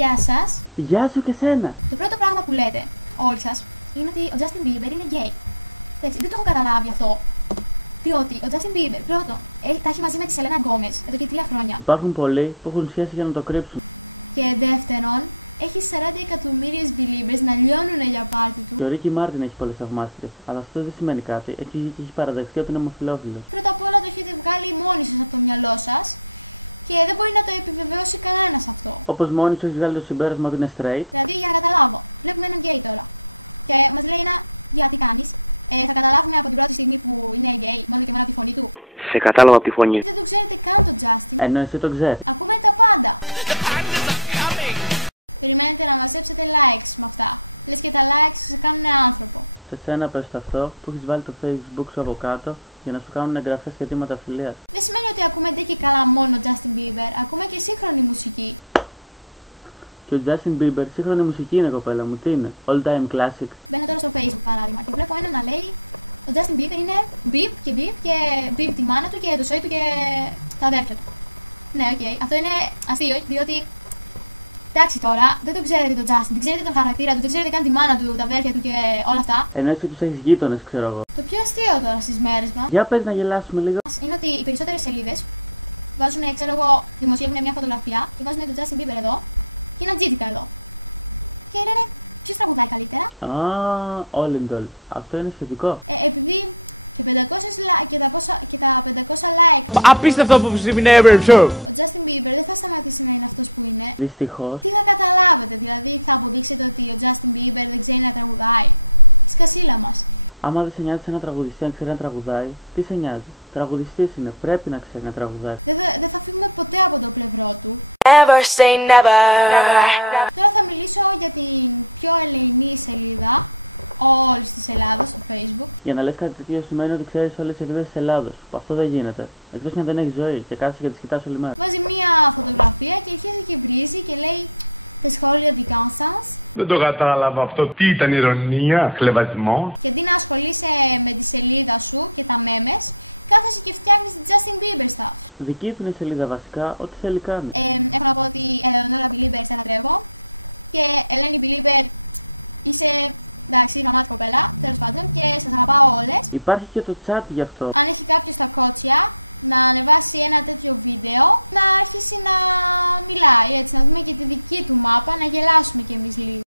Γεια σας. Γεια σου και σένα. Το πρώτο πράγμα που λέτε όλοι σας είναι ότι ο Justin Bieber είναι γκέι. Εντάξει, δεν το έχω καταλάβει αυτό. Διότι ο Justin Bieber, πρώτον, τα έχει μαζί με τη Selena Gomez εδώ και 3 χρόνια. Υπάρχουν πολλοί που έχουν σχέση για να το κρύψουν. Και δεύτερον, έχει 40 εκατομμύρια believers να λιώνουν για πάρτι του. Και ο Ricky Martin έχει πολλές θαυμάστριες, αλλά αυτό δεν σημαίνει κάτι. Έχει παραδεχτεί ότι είναι ομοφυλόφιλος. Πρώτα απ' όλα το έχετε βγάλει μόνοι σας από το μυαλό σας και δεν μπορεί να το επιβεβαιώσει κανένας αυτό. Όπως μόνοι σου έχει βγάλει το συμπέρασμα ότι είναι straight. Δηλαδή, για να καταλάβω, βλέπουμε έναν γκέι τώρα. Και μας λέει για τι κάνεις. Θα καταλάβουμε από την πρώτη στιγμή που είναι γκέι, μόνο και μόνο από τη φωνή του. Σε κατάλαβα από τη φωνή. Δεν το ξέρετε καν τον Justin. Ενώ εσύ το ξέρεις. Ακούμε τα πάντα. Περιμένετε να μαζέψετε likes με αυτά. Λες και τα likes σε κάνουν άνθρωπο. Σε σένα πες αυτό που έχεις βάλει το Facebook σου από κάτω για να σου κάνουν εγγραφές και αιτήματα φιλίας. Δεν σημαίνει ότι ακούμε ντε και καλά μόνο Justin Bieber. Ακούμε και σύγχρονη μουσική. Και ο Justin Bieber σύγχρονη μουσική είναι, κοπέλα μου. Τι είναι? All time classic. Μπαίνω τώρα στο Facebook παράδειγμα και βλέπω ένα να λέει ο Justin Bieber είναι beep και beep τη μάνα του και το σόι του και τα αδέρφια του. Ναι, οκ. Αυτό είναι αστείο, διότι εντάξει τώρα, δεν τον ξέρετε τον Justin, δεν ξέρετε τον χαρακτήρα του, δεν ξέρετε καν τη μάνα του, τα αδέρφια του και όλα αυτά. Ενώ εσύ τους έχεις γείτονες, ξέρω εγώ. Το πιο αστείο τώρα στις μέρες μας Για πες να γελάσουμε λίγο. είναι ότι οι περισσότερες σελίδες βάζουν, ξέρω εγώ, δημοσιεύουν μια φωτογραφία και βάζουν τον Justin Bieber εδώ και έναν τζίτικα εδώ. Και λένε ποιος τραγουδάει καλύτερα. Α, all in all. Αυτό είναι σχετικό. Επειδή και 500 like. Απίστευτο που συμβαίνει show. Ο Justin Bieber δεν θα σταματήσει να είναι αυτός που είναι. Δυστυχώς. Τι θα καταλάβετε, δηλαδή θα αποδείξετε ότι ο Justin Bieber δεν ξέρει να τραγουδάει. Σκασίλα μας. Άμα δεν σε νοιάζει ένα τραγουδιστή αν ξέρει να τραγουδάει, τι σε νοιάζει? Τραγουδιστής είναι, πρέπει να ξέρει να τραγουδάει. Δεν θα φύγουμε ποτέ από το πλευρό του. Never say never. Τώρα θα μιλήσω για την πιο ελεηνή σελίδα όλης της Ελλάδας στο Facebook. Για να λες κάτι τέτοιο σημαίνει ότι ξέρεις όλες τις σελίδες της Ελλάδος. Που αυτό δεν γίνεται. Εκτός και αν δεν έχεις ζωή και κάθεσαι και τις κοιτάς όλη μέρα. Βάζει μία φωτογραφία και αρχίζει και βρίζει και λέει τα σχόλια δικά σας. Δεν το κατάλαβα αυτό. Τι ήταν, ηρωνία, χλευασμό? Και αντί να ασχολείσαι με τη σελίδα σου και τα μέμες, κάθεσαι και φτιάχνεις την Justin Bieber stuff. Δική του είναι η σελίδα βασικά, ό,τι θέλει κάνει. Έχω να πω ότι Ελεονόρα Belieber σε λατρεύω. Και Ελένη Belieber είσαι εντάξει, γαμάτη κοπέλα, τέλος πάντων, και σας αγαπάω όλες. Υπάρχει και το chat γι' αυτό. Αν έχει κάποιος τα κότσια να ανεβάσει ένα τέτοιο βίντεο, να αρχίσει να μιλάει έτσι, να δούμε και τη δική του μάπα, να γελάσουμε κι εμείς λίγο.